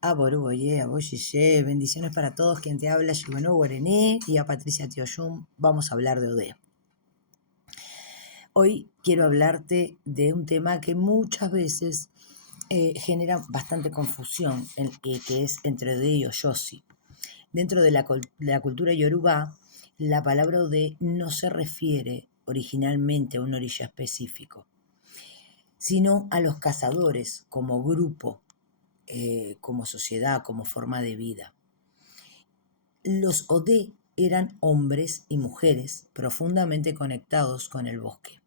Aboruboye, aboyeye, bendiciones para todos. Quien te habla, Shigonu Guarené, y a Patricia Tioyum. Vamos a hablar de Odé. Hoy quiero hablarte de un tema que muchas veces genera bastante confusión, que es entre Odé y Oyosi. Dentro de la cultura yoruba, la palabra Odé no se refiere originalmente a un orilla específico, sino a los cazadores como grupo, como sociedad, como forma de vida. Los Odé eran hombres y mujeres profundamente conectados con el bosque,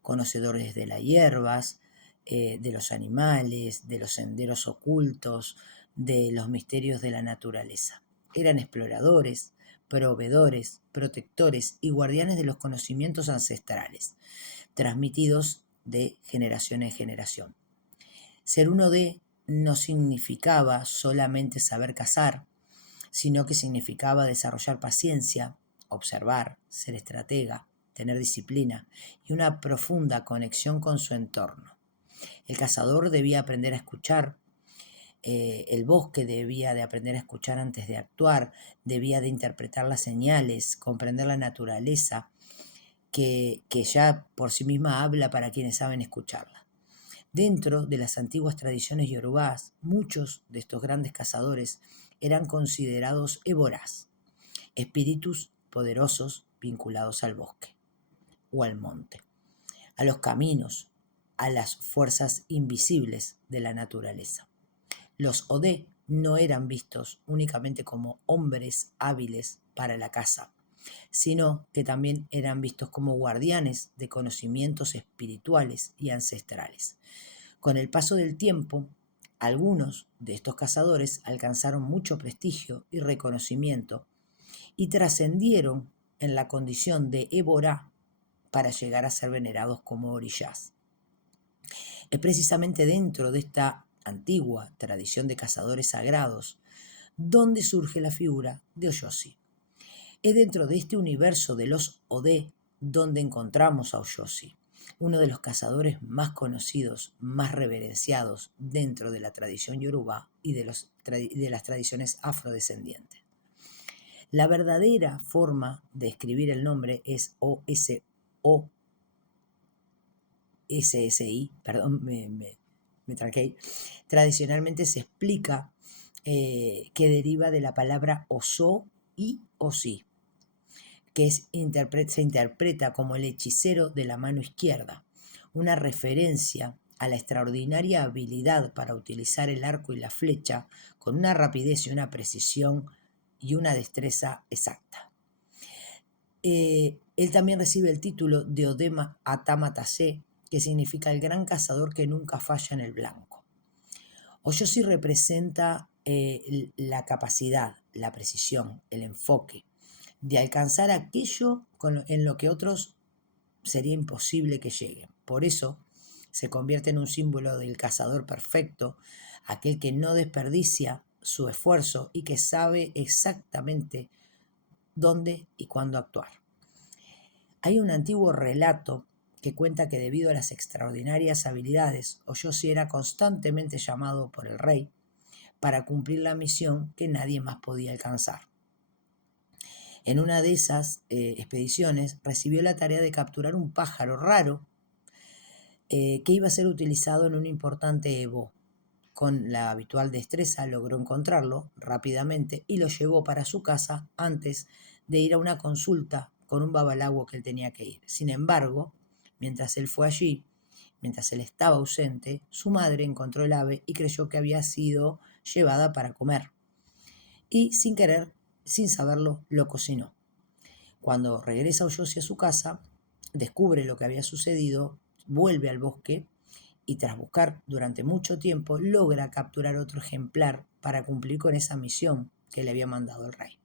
conocedores de las hierbas, de los animales, de los senderos ocultos, de los misterios de la naturaleza. Eran exploradores, proveedores, protectores y guardianes de los conocimientos ancestrales, transmitidos de generación en generación. Ser un Odé no significaba solamente saber cazar, sino que significaba desarrollar paciencia, observar, ser estratega, tener disciplina y una profunda conexión con su entorno. El cazador debía aprender a escuchar, el bosque debía de aprender a escuchar antes de actuar, debía de interpretar las señales, comprender la naturaleza, que ya por sí misma habla para quienes saben escucharla. Dentro de las antiguas tradiciones yorubás, muchos de estos grandes cazadores eran considerados éboras, espíritus poderosos vinculados al bosque o al monte, a los caminos, a las fuerzas invisibles de la naturaleza. Los Odé no eran vistos únicamente como hombres hábiles para la caza, sino que también eran vistos como guardianes de conocimientos espirituales y ancestrales. Con el paso del tiempo, algunos de estos cazadores alcanzaron mucho prestigio y reconocimiento y trascendieron en la condición de Ébora para llegar a ser venerados como orishás. Es precisamente dentro de esta antigua tradición de cazadores sagrados donde surge la figura de Oyosi. Es dentro de este universo de los Odé donde encontramos a Oyosi, uno de los cazadores más conocidos, más reverenciados dentro de la tradición yoruba y de las tradiciones afrodescendientes. La verdadera forma de escribir el nombre es O-S-O-S-S-I, perdón, me tranqué. Tradicionalmente se explica que deriva de la palabra oso y osi, que se interpreta como el hechicero de la mano izquierda, una referencia a la extraordinaria habilidad para utilizar el arco y la flecha con una rapidez y una precisión y una destreza exacta. Él también recibe el título de Odema Atamatase, que significa el gran cazador que nunca falla en el blanco. Oyosi representa la capacidad, la precisión, el enfoque de alcanzar aquello en lo que otros sería imposible que lleguen. Por eso se convierte en un símbolo del cazador perfecto, aquel que no desperdicia su esfuerzo y que sabe exactamente dónde y cuándo actuar. Hay un antiguo relato que cuenta que debido a las extraordinarias habilidades, Oyosi era constantemente llamado por el rey para cumplir la misión que nadie más podía alcanzar. En una de esas expediciones recibió la tarea de capturar un pájaro raro que iba a ser utilizado en un importante Evo. Con la habitual destreza logró encontrarlo rápidamente y lo llevó para su casa antes de ir a una consulta con un babalawo que él tenía que ir. Sin embargo, mientras él fue allí, mientras él estaba ausente, su madre encontró el ave y creyó que había sido llevada para comer. Y sin querer, sin saberlo, lo cocinó. Cuando regresa Oyosi a su casa, descubre lo que había sucedido, vuelve al bosque y tras buscar durante mucho tiempo logra capturar otro ejemplar para cumplir con esa misión que le había mandado el rey.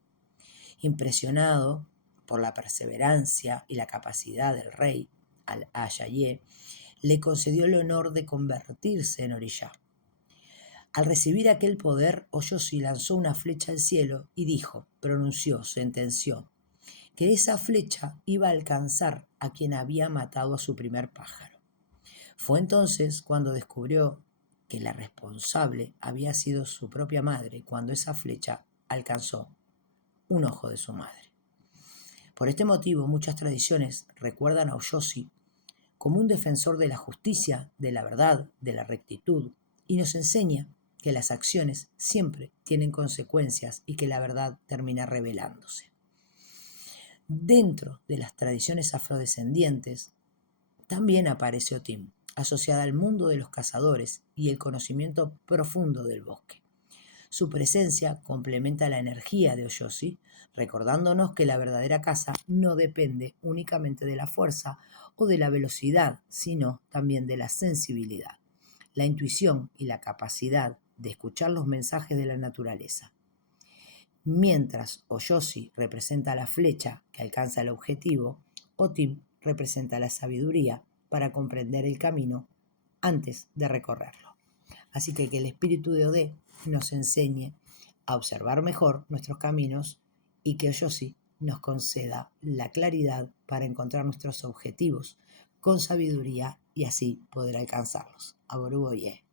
Impresionado por la perseverancia y la capacidad del rey, Al-Ayaye le concedió el honor de convertirse en orillá. Al recibir aquel poder, Oyosi lanzó una flecha al cielo y dijo, pronunció, sentenció, que esa flecha iba a alcanzar a quien había matado a su primer pájaro. Fue entonces cuando descubrió que la responsable había sido su propia madre cuando esa flecha alcanzó un ojo de su madre. Por este motivo, muchas tradiciones recuerdan a Oyoshi como un defensor de la justicia, de la verdad, de la rectitud, y nos enseña que las acciones siempre tienen consecuencias y que la verdad termina revelándose. Dentro de las tradiciones afrodescendientes también aparece Otim, asociada al mundo de los cazadores y el conocimiento profundo del bosque. Su presencia complementa la energía de Oyoshi, recordándonos que la verdadera caza no depende únicamente de la fuerza o de la velocidad, sino también de la sensibilidad, la intuición y la capacidad de escuchar los mensajes de la naturaleza. Mientras Oyoshi representa la flecha que alcanza el objetivo, Otim representa la sabiduría para comprender el camino antes de recorrerlo. Así que el espíritu de Odé nos enseñe a observar mejor nuestros caminos y que Oyoshi nos conceda la claridad para encontrar nuestros objetivos con sabiduría y así poder alcanzarlos. Aboru Oye.